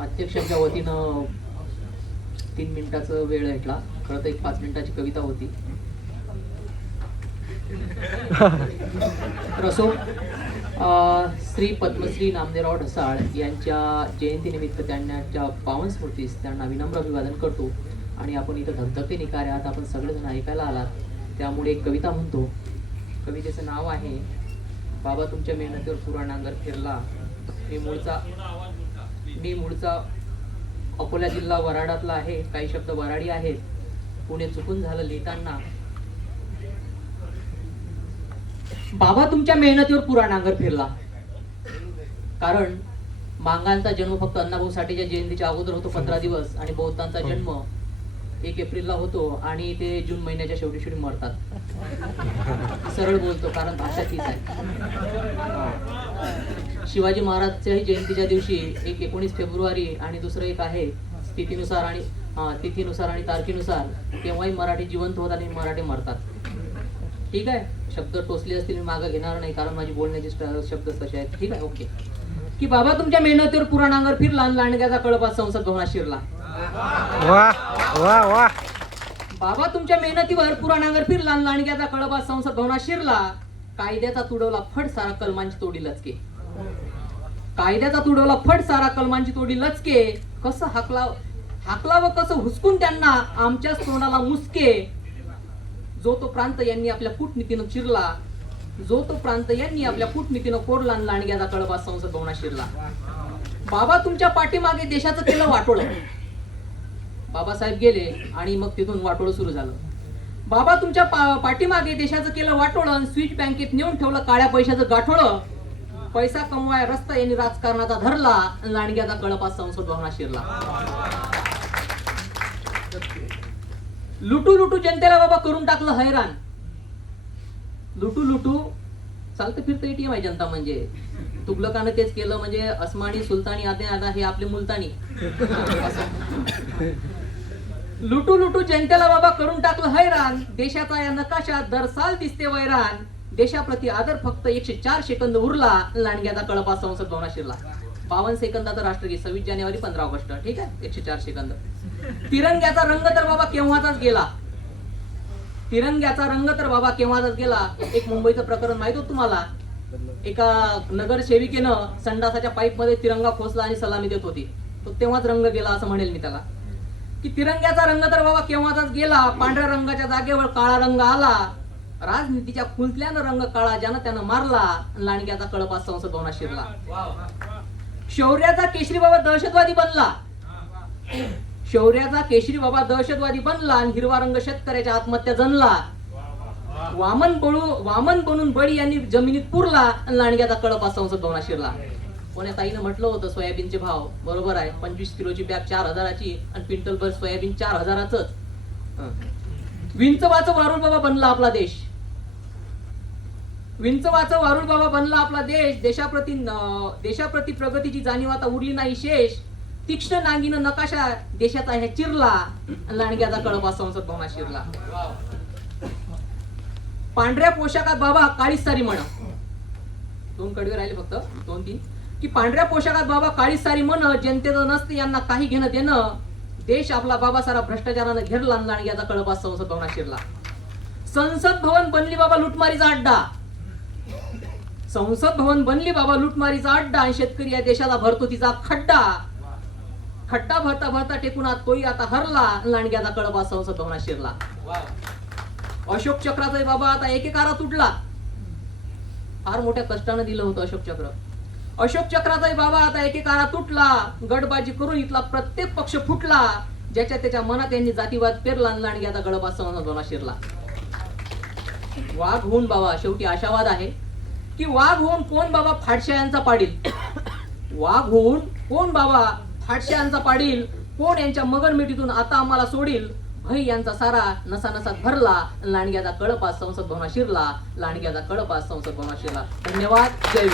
अध्यक्षांच्या वतीनं तीन मिनिटाचा वेळ भेटला खरं तर एक पाच मिनिटाची कविता होती. तर असो श्री पद्मश्री नामदेवराव ढसाळ यांच्या जयंतीनिमित्त त्यांच्या पावन स्मृतीस त्यांना विनम्र अभिवादन करतो आणि आपण इथं धबधबे निकारे आहात आपण सगळेजण ऐकायला आलात. त्यामुळे एक कविता म्हणतो. कवितेचं नाव आहे बाबा तुमच्या मेहनतीवर पुरा नांगर फिरला. मी मूळचा मी मूळचा अकोला जिल्हा वराडातला आहे. काही शब्द वराडी आहेत. पुणे चुकून झालं लिहिताना. बाबा तुमच्या मेहनतीवर पुरा नांगर फिरला. कारण मांगांचा जन्म फक्त अण्णाभाऊ साठेच्या जयंतीच्या अगोदर होतो पंधरा दिवस. आणि बौद्धांचा जन्म एक एप्रिलला होतो आणि ते जून महिन्याच्या शेवटी शेवटी मरतात. सरळ बोलतो कारण भाषा तीच आहे. शिवाजी महाराजच्याही जयंतीच्या दिवशी एक एकोणीस फेब्रुवारी आणि दुसरं एक आहे तिथीनुसार आणि तिथीनुसार आणि तारखेनुसार तेव्हाही मराठी जिवंत होत आणि मराठी मरतात. ठीक आहे? शब्द टोचले असतील मी मागं घेणार नाही कारण माझी बोलण्याची शब्द तसे आहेत. ठीक आहे? ओके. की बाबा तुमच्या मेहनतीवर पुराण अंगर फिरला आणि लांडग्याचा कळपास संसद भवनात शिरला. बाबा तुमच्या मेहनतीवर पुराणांगर फिरला आणि लांडग्याचा कळपास संसद भवनात शिरला. कायद्याचा तुडवला फट सारा कलमांची तोडी लचके. कायद्याचा तुडवला फट सारा कलमांची तोडी लचके. कसं हाकला हाकलावं कसं हुसकून त्यांना आमच्याच तोंडाला मुसके. जो तो प्रांत यांनी आपल्या कूटनीतीनं चिरला जो तो प्रांत यांनी आपल्या कूटनीतीनं कोरला लांडग्याचा कळबा संसद भवना शिरला. बाबा तुमच्या पाठीमागे देशाचं केलं वाटोळ बाबासाहेब गेले आणि मग तिथून वाटोळ सुरू झालं. बाबा तुमच्या पा- पाठीमागे देशाचं केलं वाटोळ स्विच बँकेत नेऊन ठेवलं काळ्या पैशाचं गाठोळ. पैसा कमवाय रस्ता यांनी राजकारणाचा धरला लांडग्याचा कळपास संसद भवनात शिरला. लुटू लुटू जनतेला बाबा करून टाकलं हैराण. लुटू लुटू चालतं फिरतं एटीएम आहे जनता म्हणजे. तुगलकानं तेच केलं म्हणजे अस्मानी सुलतानी आते आदा हे आपले मुलतानी. लुटू लुटू जनतेला बाबा करून टाकलं हैराण. देशाचा या नकाशा दर साल दिसते वैराण देशाप्रती आदर फक्त एकशे चार सेकंद उरला. लांडग्याचा कळपा संसद भवनात शिरला. बावन्न सेकंदाचा राष्ट्रगीत सव्वीस जानेवारी पंधरा ऑगस्ट. ठीक आहे? एकशे चार सेकंद. तिरंग्याचा रंग तर बाबा केव्हाचाच गेला? तिरंग्याचा रंग तर बाबा केव्हाचाच गेला? एक मुंबईचं प्रकरण माहीत होत तुम्हाला? एका नगरसेविकेनं संडासाच्या पाईपमध्ये तिरंगा खोसला आणि सलामी देत होती. तो तेव्हाच रंग गेला असं म्हणेल मी त्याला. की तिरंग्याचा रंग तर बाबा केव्हाचाच गेला पांढऱ्या रंगाच्या जागेवर काळा रंग आला. राजनीतीच्या खुंतल्यानं रंग काळा ज्यानं त्यानं मारला लांडग्याचा कळपास संसद भवनात शिरला. शौर्याचा केशरी बाबा दहशतवादी बनला. शौर्याचा केशरी बाबा दहशतवादी बनला आणि हिरवा रंग शेतकऱ्याच्या आत्महत्या जनला. वामन बळू वामन बनून बळी यांनी जमिनीत पुरला आणि लांडग्याचा कळपास संसद भवनात शिरला. कोण्या ताईनं म्हटलं होतं सोयाबीनचे भाव. बरोबर आहे. पंचवीस किलोची बॅग चार हजाराची आणि क्विंटल भर सोयाबीन चार हजाराच विंचवाच वारुळ बाबा बनला आपला देश. विंचवाचा वारुळ बाबा बनला आपला देश. देशाप्रती देशाप्रती प्रगतीची जाणीव आता उरली नाही शेष. तीक्ष्ण नांगीनं नकाशा देशाचा ह्या चिरला आणि लांडग्याचा कळपा संसद भवना शिरला. पांढऱ्या पोशाखात बाबा काळीच सारी म्हणा दोन कडवे राहिले फक्त. दोन तीन. की पांढऱ्या पोशाखात बाबा काळी सारी मन जनतेचं नसते यांना काही घेणं देणं. देश आपला बाबा सारा भ्रष्टाचारानं घेरला आणि याचा कळपास संसद भवनात शिरला. संसद भवन बनली बाबा लुटमारीचा अड्डा. संसद भवन बनली बाबा लुटमारीचा अड्डा आणि शेतकरी या देशाला भरतो तिचा खड्डा. खड्डा भरता भरता टेकून आत तोही आता हरला लांडग्याचा कळबा संसद भवनात शिरला. अशोक चक्राचा बाबा आता एकेकारा तुटला फार मोठ्या कष्टानं दिलं होतं अशोक चक्र. अशोक चक्राचाही बाबा आता एकेकारा तुटला. गडबाजी करून इथला प्रत्येक पक्ष फुटला. ज्याच्या त्याच्या मनात यांनी जातीवाद पेरला आणि लांडग्याचा गडबा संवाद शिरला. वाघ होऊन बाबा शेवटी आशावाद आहे. की वाघ होऊन कोण बाबा फाडशा यांचा पाडील? वाघ होऊन कोण बाबा फाटशा यांचा पाडील? कोण यांच्या मगन मिठीतून आता आम्हाला सोडील? भई यांचा सारा नसा नसात भरला लांडग्याचा कळपास संसद भवना शिरला. लांडग्याचा कळपास संसद भवना शिरला. धन्यवाद. जय